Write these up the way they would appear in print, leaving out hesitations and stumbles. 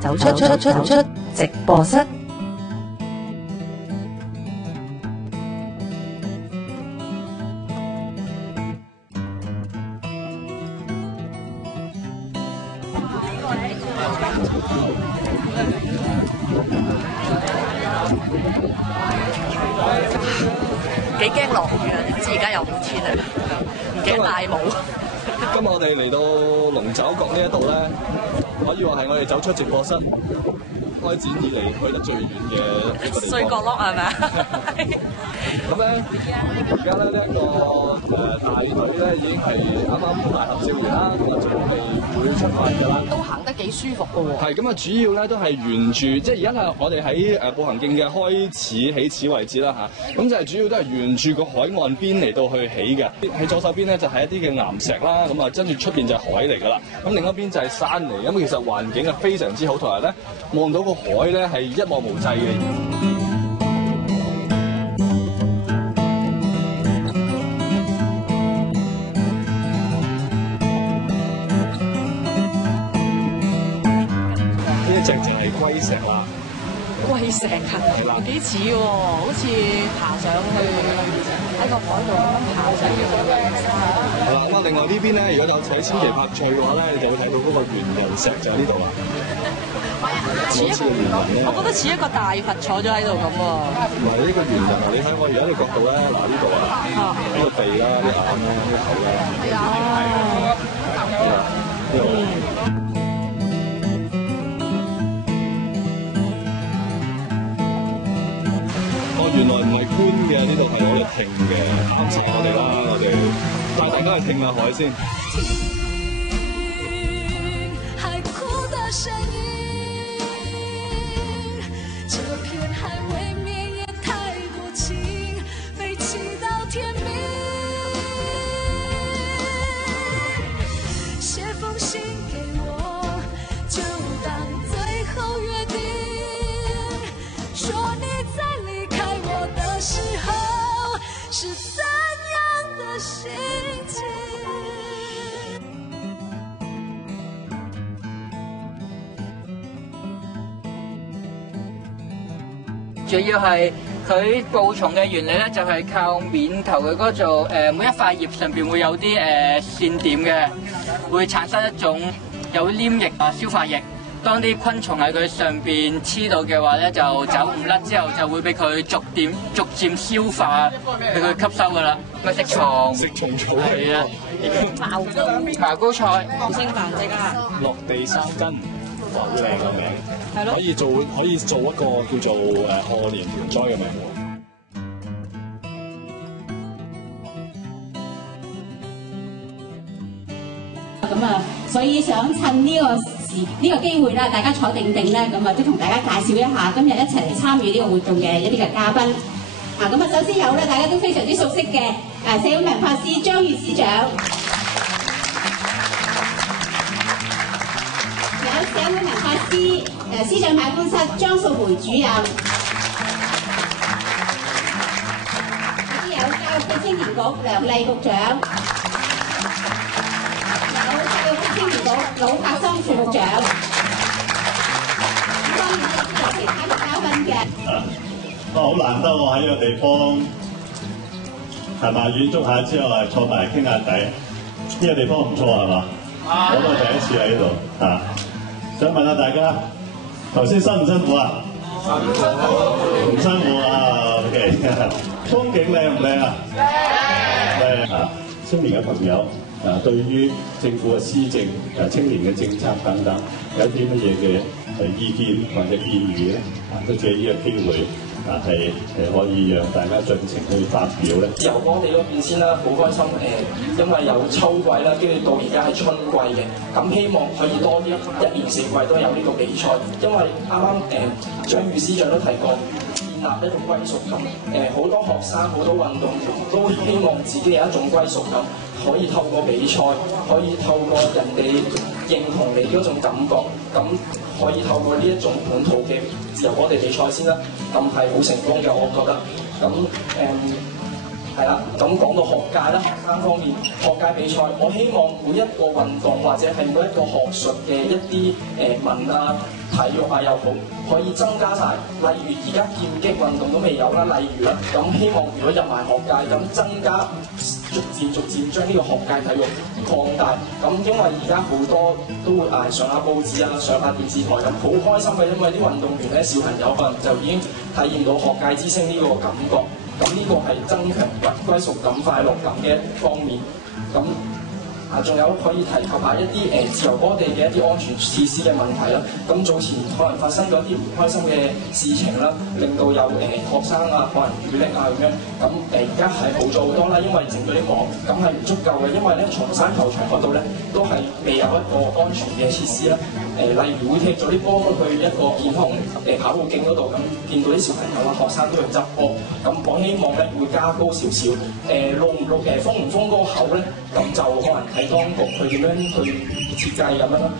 走出直播室。幾驚落雨啊！點知而家又好天啊，唔記得戴帽。今日我哋嚟到龍爪角呢一度咧，可以話係我哋走出直播室開展以嚟去得最遠嘅一個地方。碎角落係咪啊？咁咧，而家咧呢一個大隊咧已經係啱啱大合照完啦，咁啊準備會出發㗎啦。都行得幾舒服㗎喎。係咁啊，主要咧都係沿住，即係而家係我哋喺步行徑嘅開始起始位置啦嚇。咁就係主要都係沿住個海岸邊嚟到去起嘅。喺左手邊咧就係一啲嘅岩石啦，咁啊跟住出邊就係海嚟㗎啦。咁另一邊就係山嚟，咁其實環境係非常之好，同埋咧望到個海咧係一望無際嘅。就係龜石啦，龜石啊，幾似喎，好似爬上去喺個海度咁樣爬上去。係啦，咁啊，另外呢邊咧，如果有睇千奇百趣嘅話咧，你就會睇到嗰個圓人石就喺呢度啦。似一個，我覺得似一個大佛坐咗喺度咁喎。唔係呢個圓人啊！你睇我而家呢個角度咧，嗱呢度啊，呢個地啦，啲眼啦，啲口啦，呢度。原來唔係觀嘅，呢度係我哋聽嘅，啱晒我哋啦，我哋帶大家去聽下海先。海哭的聲音，這片海未免也太多情，飛起到天明。寫封信給我，就當最後約定，說你在離開我的時候是怎樣的心情？主要係佢捕蟲嘅原理咧，就係靠面頭嘅嗰度每一塊葉上邊會有啲線點嘅，會產生一種有黏液啊消化液。當啲昆蟲喺佢上邊黐到嘅話咧，就走唔甩，之後就會俾佢逐漸消化，俾佢吸收噶啦。咪食蟲草係啊，茅膏菜清飯啫啊！落地生根，好靚個名，係咯，可以做一個叫做賀年盆栽嘅名喎。咁啊，所以想趁呢個機會啦，大家坐定定咧，咁啊，都同大家介紹一下今日一齊嚟參與呢個活動嘅一啲嘅嘉賓。咁啊，首先有咧，大家都非常之熟悉嘅社會文化司張裕司長，有社會文化司司長辦公室張素梅主任，有教育局青年局梁麗局長。青年局老發商處局長，當然亦都有其他嘅嘉賓嘅。好難得我喺呢個地方係嘛遠足下之後係坐埋傾下偈，呢個地方唔錯係嘛？我都係第一次喺呢度啊！想問下大家，頭先辛唔辛苦啊？唔辛苦啊 ！OK， 風景靚唔靚啊？靚啊！青年嘅朋友。對於政府嘅施政、青年嘅政策等等，有啲乜嘢嘅意見或者建議咧？都借呢個機會係可以讓大家盡情去發表咧。由我哋嗰邊先啦，好開心因為有秋季啦，跟住到而家係春季嘅，咁希望可以多啲一年四季都有呢個比賽，因為啱啱張裕司長都提過。建立一種歸屬感，好多學生、好多運動員都希望自己有一種歸屬感，可以透過比賽，可以透過人哋認同你嗰種感覺，咁可以透過呢一種本土嘅由我哋比賽先啦，咁係好成功嘅，我覺得。咁係啦，咁講到學界啦，學生方面，學界比賽，我希望每一個運動或者係每一個學術嘅一啲文啊、體育啊又好，可以增加晒。例如而家劍擊運動都未有啦，例如啦，咁希望如果入埋學界，咁增加逐漸將呢個學界體育擴大。咁因為而家好多都會上下報紙啊、上下電視台咁，好開心嘅，因為啲運動員咧小朋友可能就已經體驗到學界之星呢個感覺。咁呢個係增強歸屬感、快樂感嘅一方面。咁仲有可以提及下一啲自由波地嘅一啲安全設施嘅問題啦。咁早前可能發生咗啲唔開心嘅事情啦，令到有學生啊可能遇溺啊咁樣。咁而家係好咗好多啦，因為整咗啲網，咁係唔足夠嘅，因為咧松山球場嗰度咧都係未有一個安全嘅設施啦。例如會踢咗啲波去一個健康跑步徑嗰度，咁見到啲小朋友啊學生都去執波。咁我希望咧會加高少少，路唔路封唔封嗰個口咧，咁就可能睇當局佢點樣去設計咁樣啦。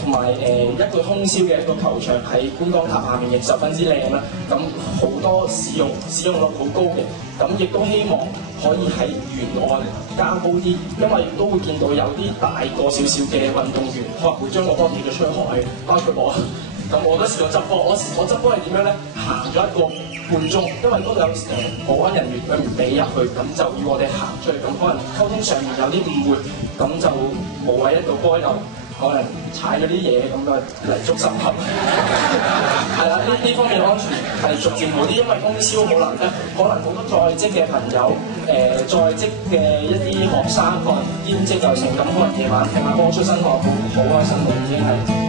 同埋一個通宵嘅一個球場喺觀光塔下面亦十分之靚啦。咁好多使用率好高嘅，咁亦都希望可以喺沿岸加高啲，因為都會見到有啲大個少少嘅運動員可能會將個波踢咗出海，包括我。咁我都試過執波，我執波係點樣咧？行咗一個半鐘，因為都有保安人員佢唔俾入去，咁就要我哋行出去，咁可能溝通上面有啲誤會，咁就無謂一個波就可能踩咗啲嘢，咁就嚟捉濕合。係啦，呢方面安全係逐漸好啲，因為通宵可能好多在職嘅朋友，在職嘅一啲學生可能兼職就成，咁可能夜晚踢下波出身，可能好開心嘅已經係。